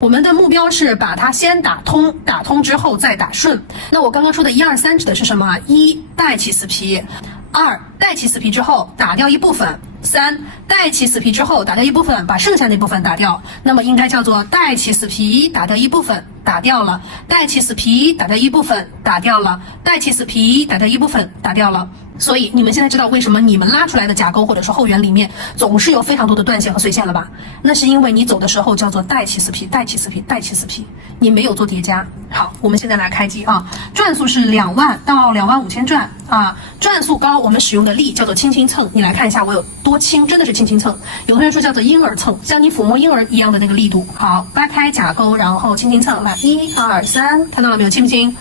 我们的目标是把它先打通，打通之后再打顺。那我刚刚说的1、2、3指的是什么？1带起死皮，2带起死皮之后打掉一部分，3带起死皮之后打掉一部分，把剩下那部分打掉。那么应该叫做带起死皮打掉一部分，打掉了；带起死皮打掉一部分，打掉了；带起死皮打掉一部分，打掉了。所以你们现在知道为什么你们拉出来的甲沟或者说后缘里面总是有非常多的断线和碎线了吧？那是因为你走的时候叫做带起死皮，带起死皮，带起死皮，你没有做叠加。好，我们现在来开机啊，转速是2万到25000转啊，转速高，我们使用的力叫做轻轻蹭。你来看一下我有多轻，真的是轻轻蹭。有的人说叫做婴儿蹭，像你抚摸婴儿一样的那个力度。好，掰开甲沟，然后轻轻蹭，来1、2、3，看到了没有？轻不轻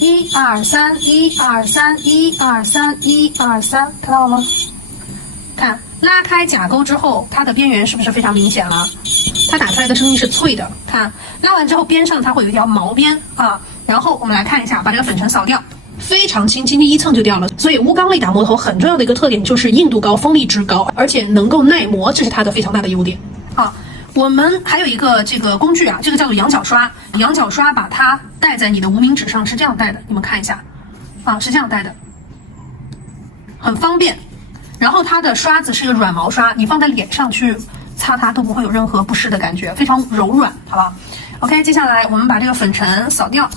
？1、2、3，1、2、3，1、2、3，1、2、3，看到了吗？看，拉开甲沟之后，它的边缘是不是非常明显了？它打出来的声音是脆的。看，拉完之后边上它会有一条毛边啊。然后我们来看一下，把这个粉尘扫掉，非常轻，轻轻一蹭就掉了。所以钨钢类打磨头很重要的一个特点就是硬度高、锋利值高，而且能够耐磨，这是它的非常大的优点啊。我们还有一个这个工具啊，这个叫做羊角刷。羊角刷把它戴在你的无名指上是这样戴的，你们看一下啊，是这样戴的，很方便。然后它的刷子是一个软毛刷，你放在脸上去擦它都不会有任何不适的感觉，非常柔软，好不好 ？OK， 接下来我们把这个粉尘扫掉。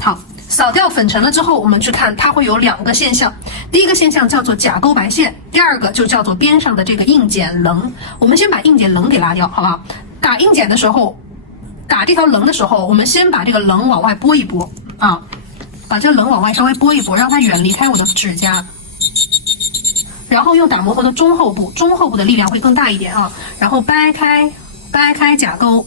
好，扫掉粉尘了之后，我们去看它会有2个现象。第一个现象叫做甲沟白线，第二个就叫做边上的这个硬茧棱。我们先把硬茧棱给拉掉，好不好？打硬茧的时候，打这条棱的时候，我们先把这个棱往外拨一拨啊，把这个棱往外稍微拨一拨，让它远离开我的指甲。然后用打磨头的中后部，中后部的力量会更大一点啊。然后掰开甲沟，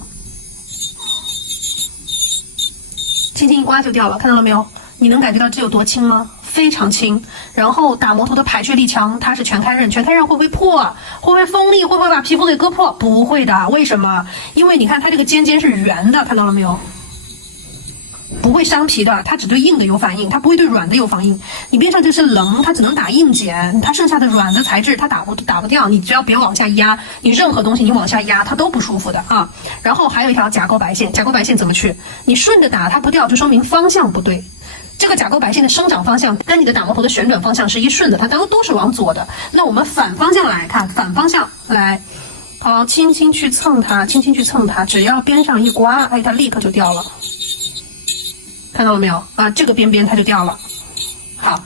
轻轻一刮就掉了，看到了没有？你能感觉到这有多轻吗？非常轻。然后打磨头的排血力强，它是全开刃，全开刃会不会破？会不会锋利？会不会把皮肤给割破？不会的，为什么？因为你看它这个尖尖是圆的，看到了没有？不会伤皮的，它只对硬的有反应，它不会对软的有反应。你边上这是棱，它只能打硬茧，它剩下的软的材质它打不掉，你只要别往下压，你任何东西你往下压它都不舒服的啊。然后还有一条甲沟白线，甲沟白线怎么去？你顺着打它不掉，就说明方向不对。这个甲沟白线的生长方向跟你的打磨头的旋转方向是一顺的，它都是往左的。那我们反方向来看，反方向来，好，轻轻去蹭它，轻轻去蹭它，只要边上一刮，哎，它立刻就掉了。看到了没有啊？这个边边它就掉了。好，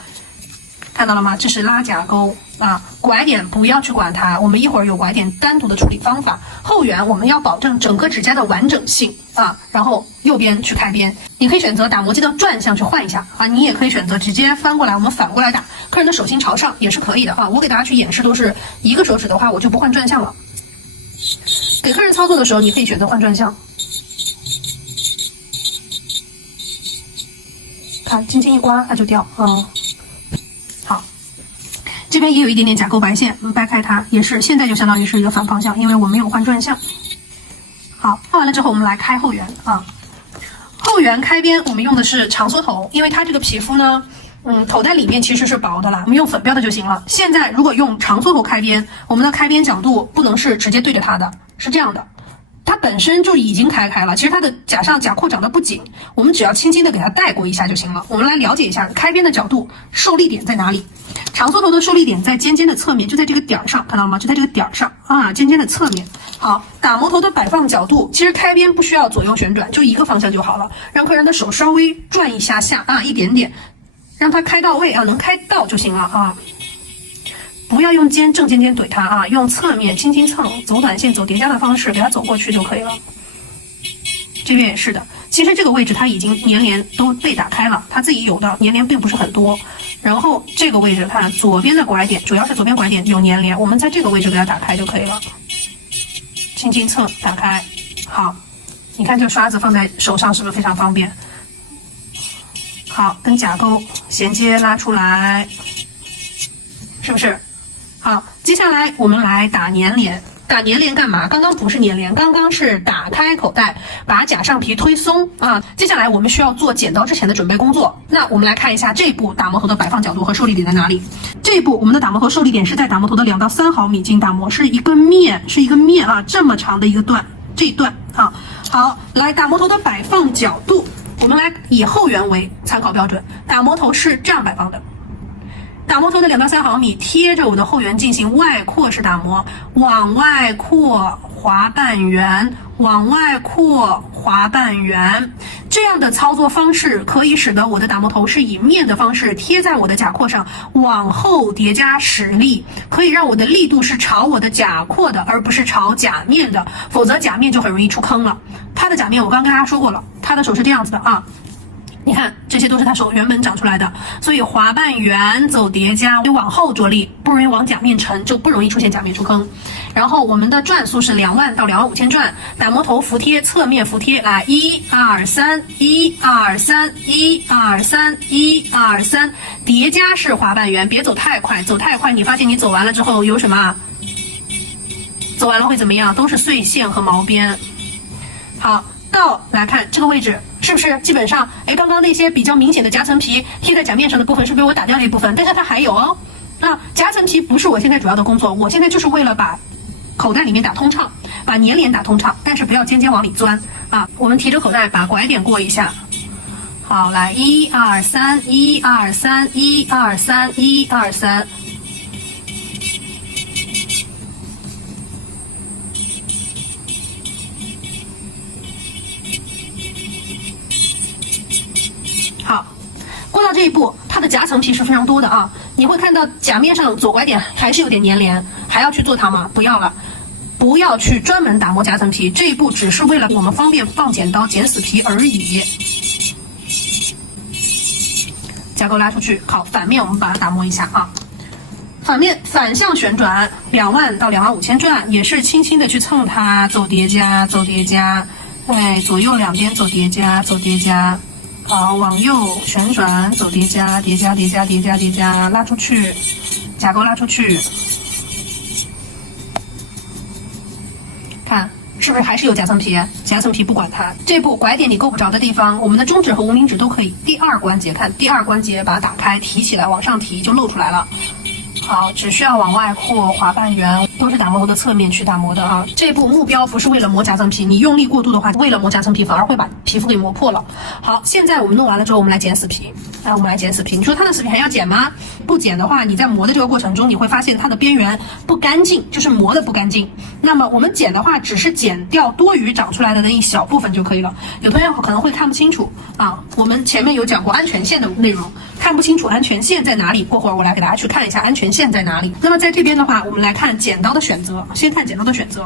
看到了吗？这是拉甲沟啊，拐点不要去管它，我们一会儿有拐点单独的处理方法。后缘我们要保证整个指甲的完整性啊，然后右边去开边，你可以选择打磨机的转向去换一下啊，你也可以选择直接翻过来，我们反过来打，客人的手心朝上也是可以的啊。我给大家去演示都是一个手指的话，我就不换转向了。给客人操作的时候，你可以选择换转向。看，轻轻一刮它就掉，好，这边也有一点点甲沟白线，我们掰开它，也是现在就相当于是一个反方向，因为我没有换转向。好，看完了之后，我们来开后缘啊。后缘开边，我们用的是长缩头，因为它这个皮肤呢，头在里面其实是薄的啦，我们用粉标的就行了。现在如果用长缩头开边，我们的开边角度不能是直接对着它的，是这样的。它本身就已经开了，其实它的甲上甲廓长得不紧，我们只要轻轻的给它带过一下就行了。我们来了解一下开边的角度受力点在哪里。长缩头的受力点在尖尖的侧面，就在这个点上，看到了吗？就在这个点上啊，尖尖的侧面。好，打磨头的摆放角度，其实开边不需要左右旋转，就一个方向就好了。让客人的手稍微转一下下啊，一点点，让它开到位啊，能开到就行了啊。不要用正尖尖怼它啊，用侧面轻轻蹭，走短线走叠加的方式给它走过去就可以了。这边也是的，其实这个位置它已经粘连都被打开了，它自己有的粘连并不是很多。然后这个位置看左边的拐点，主要是左边拐点有粘连，我们在这个位置给它打开就可以了。轻轻蹭打开，好，你看这个刷子放在手上是不是非常方便？好，跟甲沟衔接拉出来，是不是？好，接下来我们来打粘连。打粘连干嘛？刚刚不是粘连，刚刚是打开口袋，把甲上皮推松啊。接下来我们需要做剪刀之前的准备工作。那我们来看一下这一步打磨头的摆放角度和受力点在哪里。这一步我们的打磨头受力点是在打磨头的2到3毫米进打磨，是一个面啊，这么长的一个段。这一段啊。好，来打磨头的摆放角度，我们来以后缘为参考标准。打磨头是这样摆放的，打磨头的2到3毫米贴着我的后缘进行外扩式打磨，往外扩滑半圆，往外扩滑半圆。这样的操作方式可以使得我的打磨头是以面的方式贴在我的甲廓上，往后叠加使力，可以让我的力度是朝我的甲廓的，而不是朝甲面的，否则甲面就很容易出坑了。它的甲面我刚刚跟大家说过了，它的手是这样子的啊。你看，这些都是它手原本长出来的，所以滑半圆走叠加，往后着力，不容易往甲面沉，就不容易出现甲面出坑。然后我们的转速是2万到25000转，打磨头服贴，侧面服贴，来1、2、3， 1、2、3， 1、2、3， 1、2、3，叠加式滑半圆，别走太快，走太快你发现你走完了之后有什么？走完了会怎么样？都是碎线和毛边。好，到来看这个位置。是不是基本上，刚刚那些比较明显的夹层皮贴在甲面上的部分是被我打掉了一部分，但是它还有哦。那夹层皮不是我现在主要的工作，我现在就是为了把口袋里面打通畅，把粘连打通畅，但是不要尖尖往里钻啊。我们提着口袋把拐点过一下。好，来1、2、3， 1、2、3， 1、2、3， 1、2、3。好，过到这一步，它的夹层皮是非常多的啊。你会看到甲面上左拐点还是有点粘连，还要去做它吗？不要了，不要去专门打磨夹层皮，这一步只是为了我们方便放剪刀剪死皮而已。夹钩拉出去，好，反面我们把它打磨一下啊。反面反向旋转，2万到25000转，也是轻轻的去蹭它，走叠加，走叠加，左右两边走叠加，走叠加。好，往右旋转，走叠加，叠加，叠加，叠加，叠加，拉出去，夹钩拉出去。看，是不是还是有夹层皮？夹层皮不管它，这步拐点你够不着的地方，我们的中指和无名指都可以。第2关节，看第2关节把它打开，提起来，往上提就露出来了。好，只需要往外扩滑半圆，都是打磨头的侧面去打磨的啊。这一步目标不是为了磨夹层皮，你用力过度的话，为了磨夹层皮反而会把皮肤给磨破了。好，现在我们弄完了之后，我们来剪死皮。我们来剪死皮。你说它的死皮还要剪吗？不剪的话，你在磨的这个过程中，你会发现它的边缘不干净，就是磨的不干净。那么我们剪的话，只是剪掉多余长出来的那一小部分就可以了。有同学可能会看不清楚啊，我们前面有讲过安全线的内容，看不清楚安全线在哪里，过会儿我来给大家去看一下安全线在哪里。那么在这边的话，我们来看剪刀的选择，先看剪刀的选择。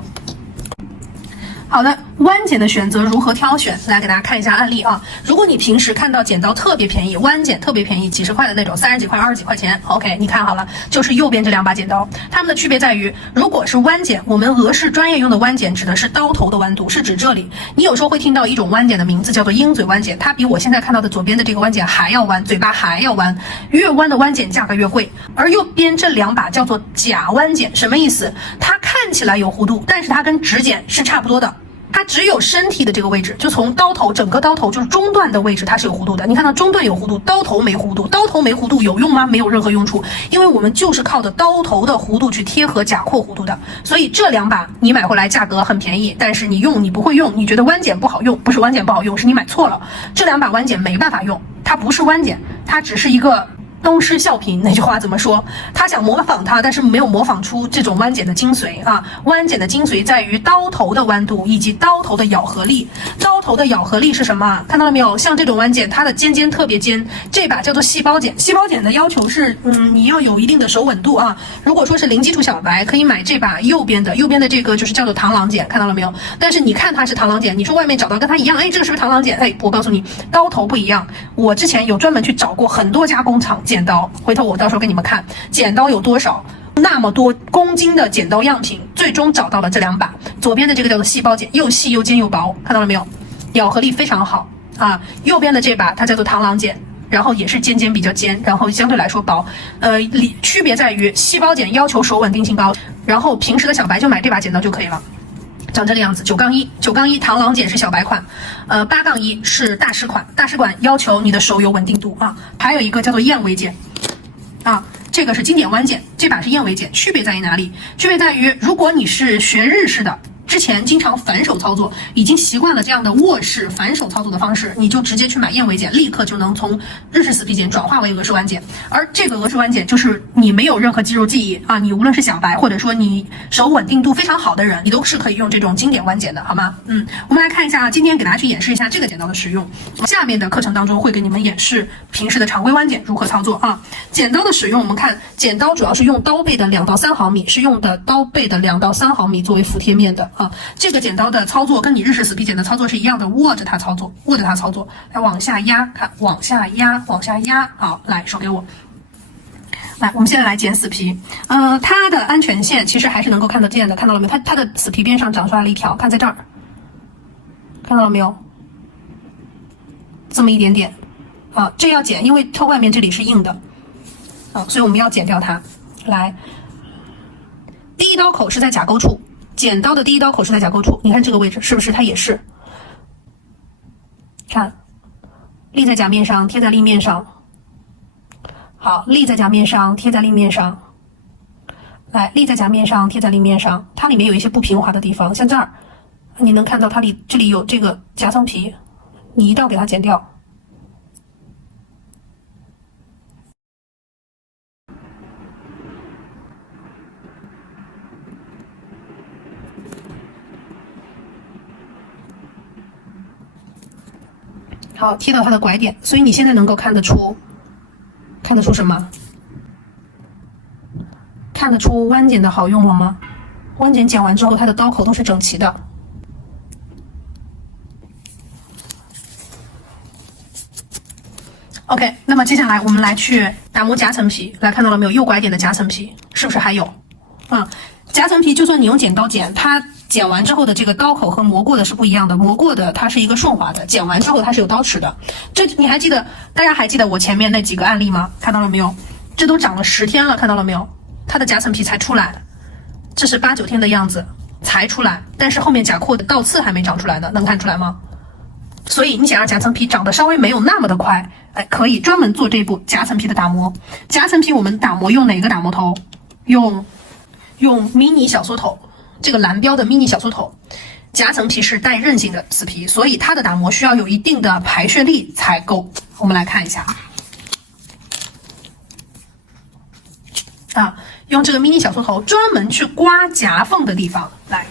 好的，弯剪的选择如何挑选？来给大家看一下案例啊。如果你平时看到剪刀特别便宜，弯剪特别便宜，几十块的那种，30几块、20几块钱 ，OK， 你看好了，就是右边这2把剪刀，它们的区别在于，如果是弯剪，我们俄式专业用的弯剪指的是刀头的弯度，是指这里。你有时候会听到一种弯剪的名字叫做鹰嘴弯剪，它比我现在看到的左边的这个弯剪还要弯，嘴巴还要弯，越弯的弯剪价格越贵。而右边这2把叫做假弯剪，什么意思？它看起来有弧度，但是它跟直剪是差不多的。它只有身体的这个位置，就从刀头整个刀头就是中段的位置，它是有弧度的。你看到中段有弧度，刀头没弧度，刀头没弧度有用吗？没有任何用处，因为我们就是靠着刀头的弧度去贴合甲廓弧度的。所以这2把你买回来价格很便宜，但是你用你不会用，你觉得弯剪不好用，不是弯剪不好用，是你买错了。这2把弯剪没办法用，它不是弯剪，它只是一个东施效颦，那句话怎么说？他想模仿它，但是没有模仿出这种弯剪的精髓啊！弯剪的精髓在于刀头的弯度以及刀头的咬合力。刀头的咬合力是什么？看到了没有？像这种弯剪，它的尖尖特别尖，这把叫做细包剪。细包剪的要求是，你要有一定的手稳度啊。如果说是零基础小白，可以买这把右边的这个就是叫做螳螂剪，看到了没有？但是你看它是螳螂剪，你说外面找到跟它一样，这个是不是螳螂剪？我告诉你，刀头不一样。我之前有专门去找过很多家工厂剪刀，回头我到时候给你们看剪刀有多少，那么多公斤的剪刀样品，最终找到了这2把。左边的这个叫做细包剪，又细又尖又薄，看到了没有？咬合力非常好啊。右边的这把它叫做螳螂剪，然后也是尖尖比较尖，然后相对来说薄。区别在于细包剪要求手稳定性高，然后平时的小白就买这把剪刀就可以了。长这个样子，9-1螳螂剪是小白款，8-1是大师款。大师款要求你的手有稳定度啊。还有一个叫做燕尾剪啊，这个是经典弯剪，这把是燕尾剪。区别在于哪里？区别在于，如果你是学日式的，之前经常反手操作，已经习惯了这样的卧式反手操作的方式，你就直接去买燕尾剪，立刻就能从日式死皮剪转化为俄式弯剪。而这个俄式弯剪就是你没有任何肌肉记忆啊，你无论是小白或者说你手稳定度非常好的人，你都是可以用这种经典弯剪的，好吗？我们来看一下啊，今天给大家去演示一下这个剪刀的使用。下面的课程当中会给你们演示平时的常规弯剪如何操作啊。剪刀的使用，我们看剪刀主要是用刀背的2到3毫米，是用的刀背的2到3毫米作为服帖面的啊。这个剪刀的操作跟你日式死皮剪的操作是一样的，握着它操作，来往下压，看往下压，往下压，好，来手给我。来，我们现在来剪死皮。它的安全线其实还是能够看得见的，看到了没有？它的死皮边上长出来了一条，看在这儿，看到了没有？这么一点点啊，这要剪，因为它外面这里是硬的啊，所以我们要剪掉它。来，第一刀口是在甲沟处。剪刀的第一刀口是在甲沟处，你看这个位置是不是？它也是，看，立在甲面上，贴在立面上。好，立在甲面上，贴在立面上。来，立在甲面上，贴在立面上。它里面有一些不平滑的地方，像这儿，你能看到它这里有这个夹层皮，你一定要给它剪掉。好，贴到它的拐点，所以你现在能够看得出什么？看得出弯剪的好用了吗？弯剪剪完之后，它的刀口都是整齐的。OK， 那么接下来我们来去打磨夹层皮，来看到了没有？右拐点的夹层皮是不是还有？夹层皮就算你用剪刀剪，它剪完之后的这个刀口和磨过的是不一样的，磨过的它是一个顺滑的，剪完之后它是有刀齿的。这你还记得？大家还记得我前面那几个案例吗？看到了没有？这都长了10天了，看到了没有？它的夹层皮才出来，这是8、9天的样子才出来，但是后面甲廓的倒刺还没长出来呢，能看出来吗？所以你想让夹层皮长得稍微没有那么的快，可以专门做这一步夹层皮的打磨。夹层皮我们打磨用哪个打磨头？用 mini 小缩头，这个蓝标的 mini 小缩头。夹层皮是带韧性的死皮，所以它的打磨需要有一定的排血力才够。我们来看一下用这个 mini 小缩头专门去刮夹缝的地方。来，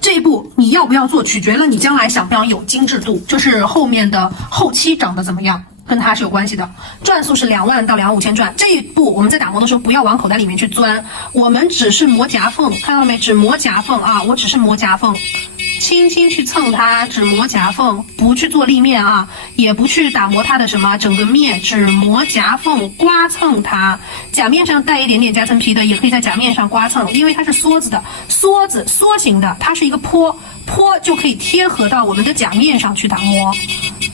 这一步你要不要做，取决了你将来想不想有精致度，就是后面的后期长得怎么样，跟它是有关系的。转速是2万到2万5千转。这一步我们在打磨的时候不要往口袋里面去钻，我们只是磨夹缝，看到没？只磨夹缝啊，我只是磨夹缝，轻轻去蹭它，只磨夹缝，不去做立面啊，也不去打磨它的什么整个面，只磨夹缝，刮蹭它。甲面上带一点点夹层皮的，也可以在甲面上刮蹭，因为它是梭子的，梭形的，它是一个坡就可以贴合到我们的甲面上去打磨。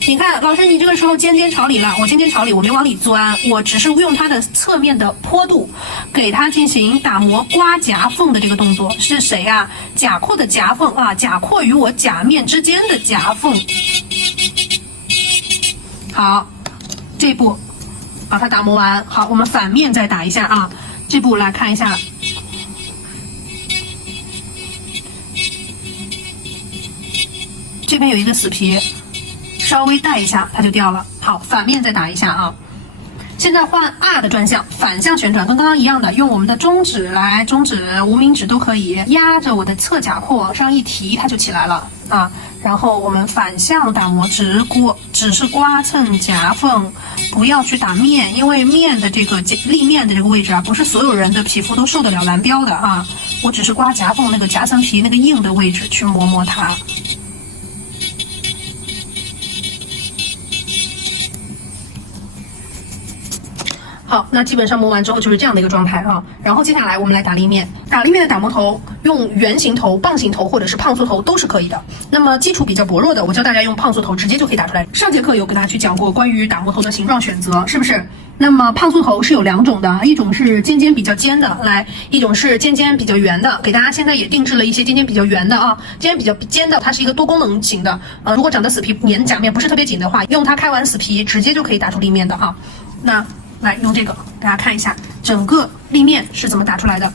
你看，老师，你这个时候尖尖朝里了，我尖尖朝里，我没往里钻，我只是用它的侧面的坡度，给它进行打磨刮夹缝的这个动作。是谁呀？甲廓的夹缝啊，甲廓与我甲面之间的夹缝。好，这步把它打磨完。好，我们反面再打一下啊。这步来看一下。这边有一个死皮，稍微带一下它就掉了。好，反面再打一下啊。现在换 R 的转向，反向旋转，跟刚刚一样的，用我们的中指来，中指、无名指都可以，压着我的侧甲廓往上一提，它就起来了啊。然后我们反向打磨，只是刮蹭夹缝，不要去打面，因为面的这个立面的这个位置啊，不是所有人的皮肤都受得了蓝标的啊。我只是刮夹缝那个夹层皮那个硬的位置去磨它。好，那基本上磨完之后就是这样的一个状态啊。然后接下来我们来打立面，打立面的打磨头用圆形头、棒形头或者是胖酥头都是可以的。那么基础比较薄弱的，我教大家用胖酥头直接就可以打出来。上节课有给大家去讲过关于打磨头的形状选择，是不是？那么胖酥头是有2种的，一种是尖尖比较尖的，一种是尖尖比较圆的。给大家现在也定制了一些尖尖比较圆的啊，尖尖比较尖的它是一个多功能型的，如果长的死皮粘甲面不是特别紧的话，用它开完死皮直接就可以打出立面的啊。那来用这个，大家看一下整个立面是怎么打出来的。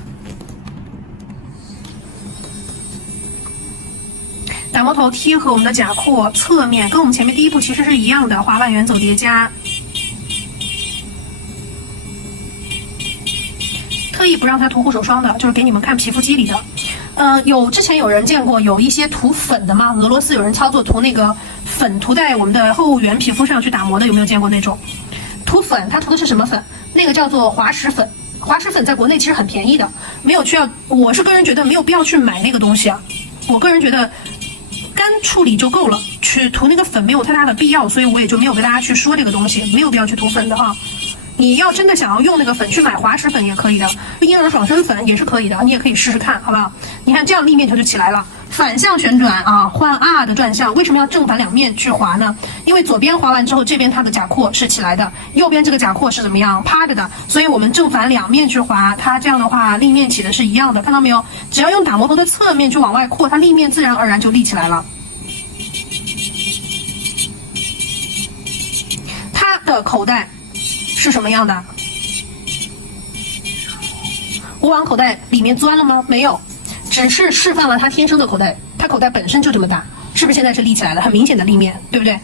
打磨头贴合我们的甲廓侧面，跟我们前面第一步其实是一样的，滑半圆走叠加。特意不让它涂护手霜的，就是给你们看皮肤肌理的。之前有人见过有一些涂粉的吗？俄罗斯有人操作涂那个粉涂在我们的后缘皮肤上去打磨的，有没有见过那种？涂粉，它涂的是什么粉？那个叫做滑石粉。滑石粉在国内其实很便宜的，没有我是个人觉得没有必要去买那个东西啊。我个人觉得干处理就够了，去涂那个粉没有太大的必要，所以我也就没有跟大家去说这个东西，没有必要去涂粉的啊。你要真的想要用那个粉，去买滑石粉也可以的，婴儿爽身粉也是可以的，你也可以试试看，好不好？你看这样立面球就起来了，反向旋转啊，换 R 的转向。为什么要正反两面去滑呢？因为左边滑完之后，这边它的甲廓是起来的，右边这个甲廓是怎么样趴着的，所以我们正反两面去滑，它这样的话立面起的是一样的，看到没有？只要用打磨头的侧面去往外扩，它立面自然而然就立起来了。它的口袋是什么样的？我往口袋里面钻了吗？没有，只是示范了它天生的口袋，它口袋本身就这么大，是不是现在是立起来了？很明显的立面，对不对？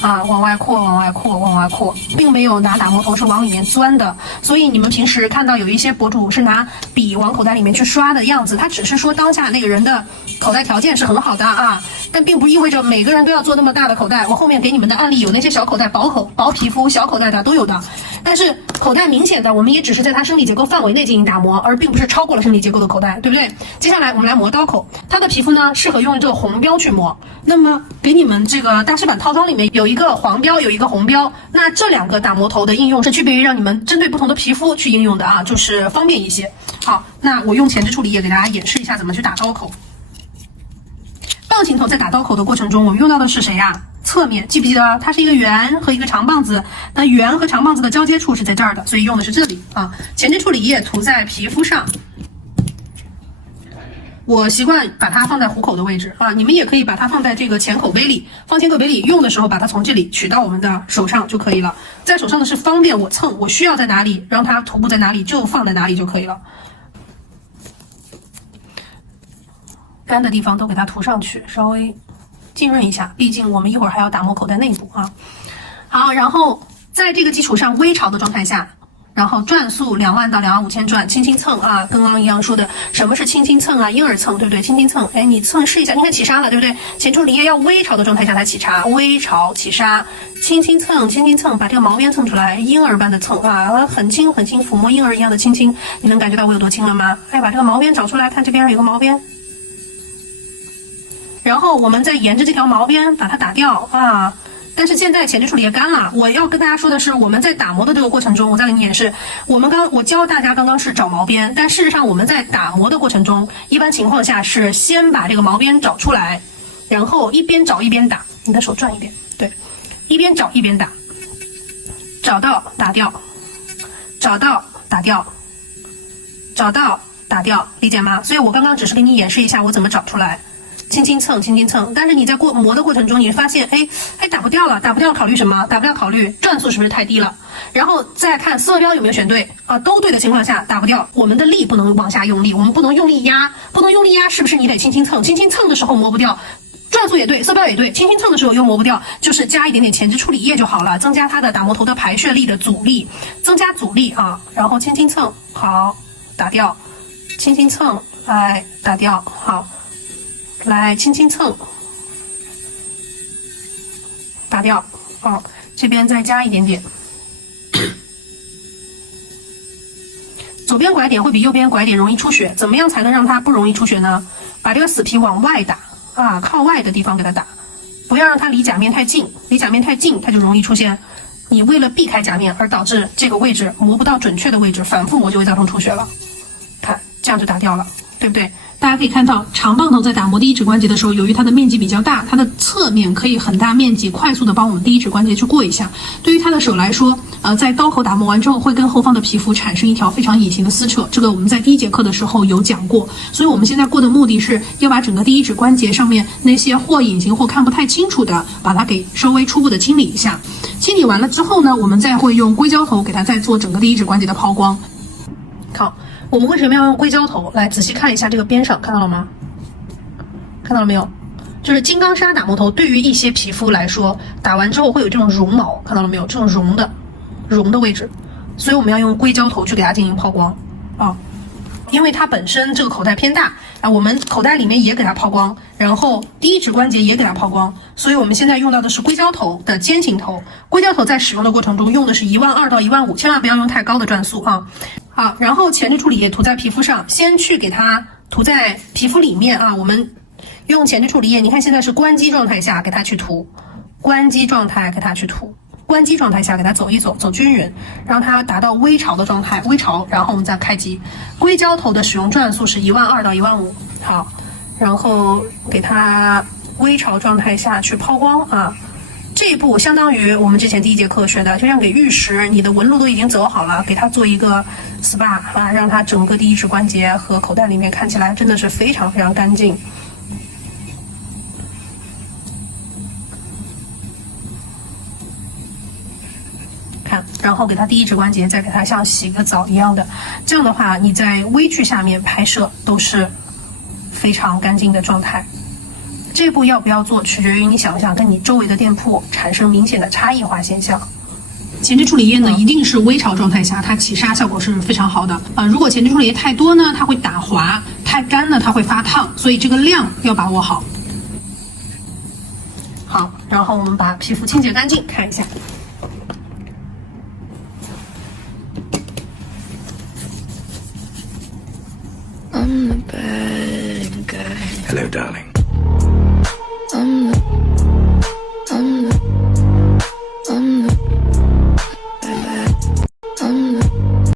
啊，往外扩，往外扩，往外扩，并没有拿打磨头是往里面钻的。所以你们平时看到有一些博主是拿笔往口袋里面去刷的样子，他只是说当下那个人的口袋条件是很好的啊，但并不意味着每个人都要做那么大的口袋。我后面给你们的案例有那些小口袋、薄皮肤、小口袋的都有的，但是口袋明显的，我们也只是在它生理结构范围内进行打磨，而并不是超过了生理结构的口袋，对不对？接下来我们来磨刀口，它的皮肤呢适合用这个红标去磨。那么给你们这个大师版套装里面有一个黄标，有一个红标，那这两个打磨头的应用是区别于让你们针对不同的皮肤去应用的啊，就是方便一些。好，那我用前置处理液给大家演示一下怎么去打刀口。棒琴头在打刀口的过程中，我们用到的是谁呀？侧面，记不记得它是一个圆和一个长棒子？那圆和长棒子的交接处是在这儿的，所以用的是这里啊。前置处理液涂在皮肤上。我习惯把它放在虎口的位置啊，你们也可以把它放在这个前口杯里，放前口杯里用的时候，把它从这里取到我们的手上就可以了。在手上的是方便我蹭，我需要在哪里让它涂布在哪里就放在哪里就可以了。干的地方都给它涂上去，稍微浸润一下，毕竟我们一会儿还要打磨口袋内部啊。好，然后在这个基础上微潮的状态下。然后转速2万到2万5千转，轻轻蹭啊，跟刚刚一样说的，什么是轻轻蹭啊？婴儿蹭，对不对？轻轻蹭，哎，你蹭试一下，你看起沙了，对不对？前处理液要微潮的状态下才起沙，微潮起沙，轻轻蹭，轻轻蹭，把这个毛边蹭出来，婴儿般的蹭啊，很轻很轻，抚摸婴儿一样的轻轻，你能感觉到我有多轻了吗？哎，把这个毛边找出来，看这边有个毛边，然后我们再沿着这条毛边把它打掉啊。但是现在前置处理液干了，我要跟大家说的是，我们在打磨的这个过程中，我再给你演示，我教大家刚刚是找毛边，但事实上我们在打磨的过程中，一般情况下是先把这个毛边找出来，然后一边找一边打，你的手转一遍，对，一边找一边打，找到打掉，找到打掉，找到打掉，理解吗？所以我刚刚只是给你演示一下我怎么找出来。轻轻蹭，轻轻蹭，但是你在磨的过程中，你发现，哎，打不掉了，打不掉，考虑什么？打不掉，考虑转速是不是太低了？然后再看色标有没有选对啊，都对的情况下打不掉，我们的力不能往下用力，我们不能用力压，不能用力压，是不是你得轻轻蹭？轻轻蹭的时候磨不掉，转速也对，色标也对，轻轻蹭的时候又磨不掉，就是加一点点前置处理液就好了，增加它的打磨头的排血力的阻力，增加阻力啊，然后轻轻蹭，好，打掉，轻轻蹭，来打掉，好。来轻轻蹭，打掉，好，这边再加一点点。左边拐点会比右边拐点容易出血，怎么样才能让它不容易出血呢？把这个死皮往外打啊，靠外的地方给它打，不要让它离甲面太近，离甲面太近它就容易出现。你为了避开甲面而导致这个位置磨不到准确的位置，反复磨就会造成出血了。看，这样就打掉了，对不对？大家可以看到，长棒头在打磨第一指关节的时候，由于它的面积比较大，它的侧面可以很大面积快速的帮我们第一指关节去过一下。对于它的手来说，在刀口打磨完之后，会跟后方的皮肤产生一条非常隐形的撕扯，这个我们在第一节课的时候有讲过。所以我们现在过的目的是要把整个第一指关节上面那些或隐形或看不太清楚的，把它给稍微初步的清理一下。清理完了之后呢，我们再会用硅胶头给它再做整个第一指关节的抛光。好。我们为什么要用硅胶头？来仔细看一下这个边上，看到了吗？看到了没有？就是金刚砂打磨头，对于一些皮肤来说，打完之后会有这种绒毛，看到了没有？这种绒的位置，所以我们要用硅胶头去给它进行抛光啊。因为它本身这个口袋偏大啊，我们口袋里面也给它抛光，然后第一指关节也给它抛光，所以我们现在用到的是硅胶头的尖形头。硅胶头在使用的过程中用的是12000到15000，千万不要用太高的转速啊。好，然后前置处理液涂在皮肤上，先去给它涂在皮肤里面啊。我们用前置处理液，你看现在是关机状态下给它去涂，关机状态给它去涂。关机状态下给它走一走，走均匀，让它达到微潮的状态，微潮，然后我们再开机。硅胶头的使用转速是12000到15000，好，然后给它微潮状态下去抛光啊。这一步相当于我们之前第一节课学的，就像给玉石，你的纹路都已经走好了，给它做一个 SPA 啊，让它整个第一指关节和口袋里面看起来真的是非常非常干净。然后给它第一指关节再给它像洗个澡一样的，这样的话你在微距下面拍摄都是非常干净的状态。这步要不要做取决于你想不想跟你周围的店铺产生明显的差异化现象。前置处理液呢一定是微潮状态下，它起沙效果是非常好的。如果前置处理液太多呢，它会打滑；太干呢，它会发烫，所以这个量要把握好。好，然后我们把皮肤清洁干净，看一下。I'm the bad guy. Hello, darling.